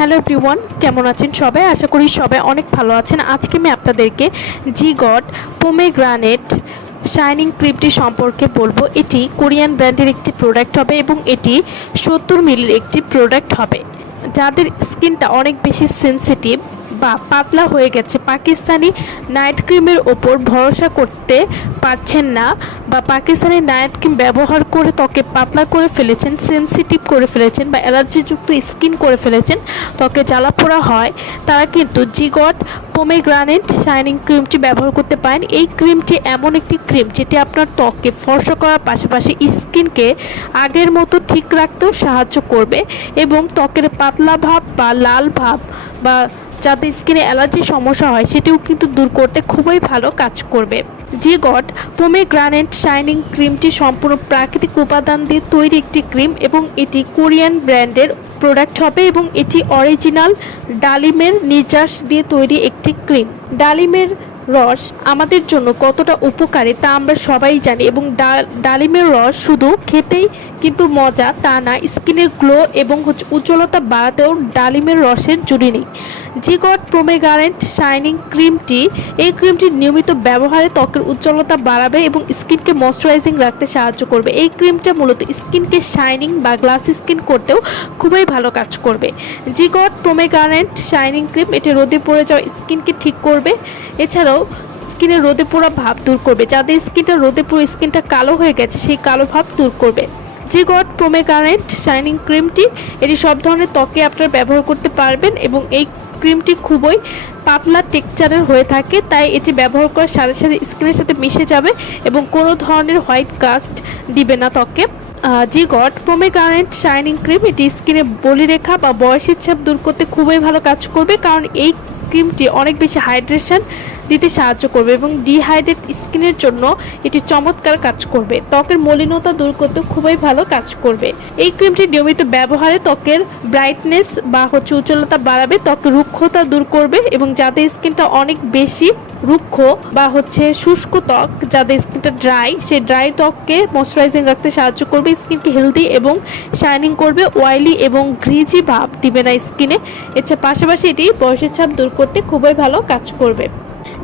Hello everyone, কেমন আছেন সবাই? আশা করি সবাই অনেক ভালো আছেন। আজকে আমি আপনাদেরকে জিগট পোমেগ্রানেট শাইনিং ক্রিমটি সম্পর্কে বলবো। এটি কোরিয়ান ব্র্যান্ডের একটি প্রোডাক্ট হবে এবং এটি 70 মিলির একটি প্রোডাক্ট হবে। যাদের স্কিনটা অনেক বেশি সেনসিটিভ বা পাতলা হয়ে গেছে, পাকিস্তানি নাইট ক্রিমের ওপর ভরসা করতে পারছেন না, বা পাকিস্তানি নাইট ক্রিম ব্যবহার করে ত্বকে পাতলা করে ফেলেছেন, সেনসিটিভ করে ফেলেছেন বা অ্যালার্জিযুক্ত স্কিন করে ফেলেছেন, ত্বকে জ্বালাপোড়া হয়, তারা কিন্তু জিগট পোমেগ্রানেট শাইনিং ক্রিমটি ব্যবহার করতে পারেন। এই ক্রিমটি এমন একটি ক্রিম যেটি আপনার ত্বককে ফর্সা করার পাশাপাশি স্কিনকে আগের মতো ঠিক রাখতেও সাহায্য করবে এবং ত্বকের পাতলা ভাব বা লাল ভাব বা যাদের স্কিনে অ্যালার্জির সমস্যা হয় সেটিও কিন্তু দূর করতে খুবই ভালো কাজ করবে। জিগট পোমেগ্রানেট শাইনিং ক্রিমটি সম্পূর্ণ প্রাকৃতিক উপাদান দিয়ে তৈরি একটি ক্রিম এবং এটি কোরিয়ান ব্র্যান্ডের প্রোডাক্ট হবে এবং এটি অরিজিনাল ডালিমের নির্যাস দিয়ে তৈরি একটি ক্রিম। ডালিমের রস আমাদের জন্য কতটা উপকারী তা আমরা সবাই জানি এবং ডালিমের রস শুধু খেতেই কিন্তু মজা তা না, স্কিনের গ্লো এবং উজ্জ্বলতা বাড়াতেও ডালিমের রসের জুড়ি নেই। জিগট পোমেগ্রানেট শাইনিং ক্রিমটি এই ক্রিমটি নিয়মিত ব্যবহারে ত্বকের উজ্জ্বলতা বাড়াবে এবং স্কিনকে ময়শ্চারাইজিং রাখতে সাহায্য করবে। এই ক্রিমটা মূলত স্কিনকে শাইনিং বা গ্লাসি স্কিন করতেও খুবই ভালো কাজ করবে। জিগট পোমেগ্রানেট শাইনিং ক্রিম এটি রোদে পড়ে যাওয়া স্কিনকে ঠিক করবে, এছাড়াও স্কিনের রোদে পোড়া ভাব দূর করবে। যাদের স্কিনটা রোদে পুরো স্কিনটা কালো হয়ে গেছে সেই কালো ভাব দূর করবে। জিগট পোমেগ্রানেট শাইনিং ক্রিমটি এটি সব ধরনের ত্বকে আপনারা ব্যবহার করতে পারবেন এবং এই ক্রিমটি খুবই পাতলা টেক্সচারের হয়ে থাকে, তাই এটি ব্যবহার করার সাথে সাথে স্কিনের সাথে মিশে যাবে এবং কোনো ধরনের হোয়াইট কাস্ট দিবে না ত্বকে। জিগট পোমেগ্রানেট শাইনিং ক্রিম এটি স্কিনে বলিরেখা বা বয়সের ছাপ দূর করতে খুবই ভালো কাজ করবে, কারণ এই ক্রিমটি অনেক বেশি হাইড্রেশন দিতে সাহায্য করবে এবং ডিহাইড্রেট স্কিনের জন্য এটি চমৎকার কাজ করবে। ত্বকের মলিনতা দূর করতে খুবই ভালো কাজ করবে। এই ক্রিমটি নিয়মিত ব্যবহারে ত্বকের ব্রাইটনেস বা উজ্জ্বলতা বাড়াবে, ত্বকের রুক্ষতা দূর করবে এবং যাদের স্কিনটা অনেক বেশি রুক্ষ বা শুষ্ক ত্বক, যাদের স্কিনটা ড্রাই, সেই ড্রাই ত্বককে ময়শ্চারাইজিং রাখতে সাহায্য করবে, স্কিনকে হেলদি এবং শাইনিং করবে, অয়েলি এবং গ্রিজি ভাব দিবে না স্কিনে। এছাড়া পাশাপাশি এটি বয়সের ছাপ দূর করতে খুবই ভালো কাজ করবে।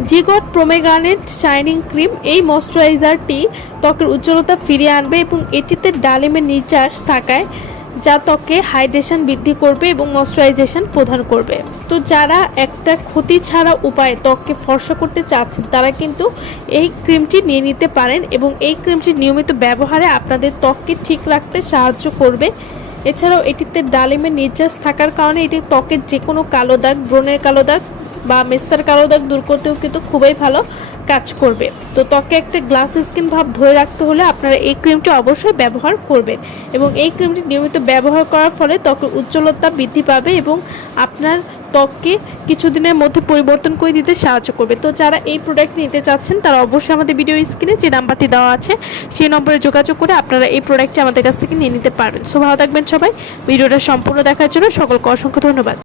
জিগট পোমেগ্রানেট শাইনিং ক্রিম এই ময়শ্চারাইজারটি ত্বকের উজ্জ্বলতা ফিরিয়ে আনবে এবং এটিতে ডালিমের নির্যাস থাকায় যা ত্বকে হাইড্রেশন বৃদ্ধি করবে এবং ময়শ্চারাইজেশন প্রদান করবে। তো যারা একটা ক্ষতি ছাড়া উপায়ে ত্বককে ফর্সা করতে চাচ্ছেন তারা কিন্তু এই ক্রিমটি নিয়ে নিতে পারেন এবং এই ক্রিমটি নিয়মিত ব্যবহারে আপনাদের ত্বককে ঠিক রাখতে সাহায্য করবে। এছাড়াও এটিতে ডালিমের নির্যাস থাকার কারণে এটি ত্বকের যে কোনো কালো দাগ, ব্রণের কালো দাগ বা মেস্তার কালো দাগ দূর করতেও কিন্তু খুবই ভালো কাজ করবে। তো ত্বকে একটা গ্লাস স্কিন ভাব ধরে রাখতে হলে আপনারা এই ক্রিমটি অবশ্যই ব্যবহার করবেন এবং এই ক্রিমটি নিয়মিত ব্যবহার করার ফলে ত্বকের উজ্জ্বলতা বৃদ্ধি পাবে এবং আপনার ত্বককে কিছুদিনের মধ্যে পরিবর্তন করে দিতে সাহায্য করবে। তো যারা এই প্রোডাক্টটি নিতে চাচ্ছেন তারা অবশ্যই আমাদের ভিডিও স্ক্রিনে যে নাম্বারটি দেওয়া আছে সেই নম্বরে যোগাযোগ করে আপনারা এই প্রোডাক্টটি আমাদের কাছ থেকে নিয়ে নিতে পারবেন। সো ভালো থাকবেন সবাই। ভিডিওটা সম্পূর্ণ দেখার জন্য সকলকে অসংখ্য ধন্যবাদ।